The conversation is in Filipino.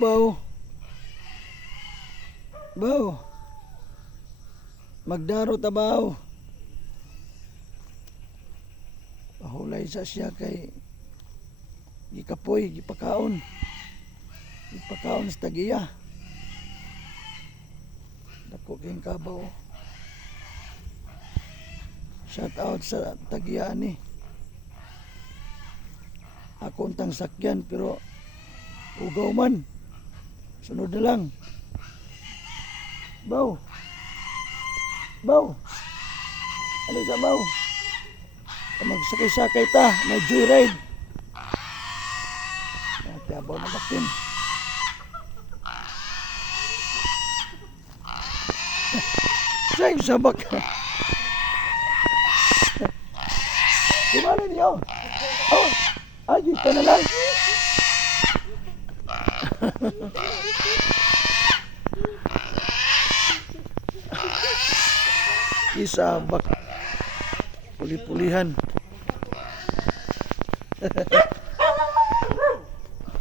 Baw, baw, magdaro tabaw. Pahulay sa siya kay gikapoy, gipakaon sa tagiya. Dako kayong kabaw. Shout out sa tagiya ni. Ako untang sakyan pero ugaw man. Sunod na lang. Baw. Baw. Ano sa baw? Magsakay-sakay ta. May joyride. Tabaw na bakin. Sayang sabak. Gimana niyo? Oh, ayos ka na lang. Isabak. Puli-pulihan.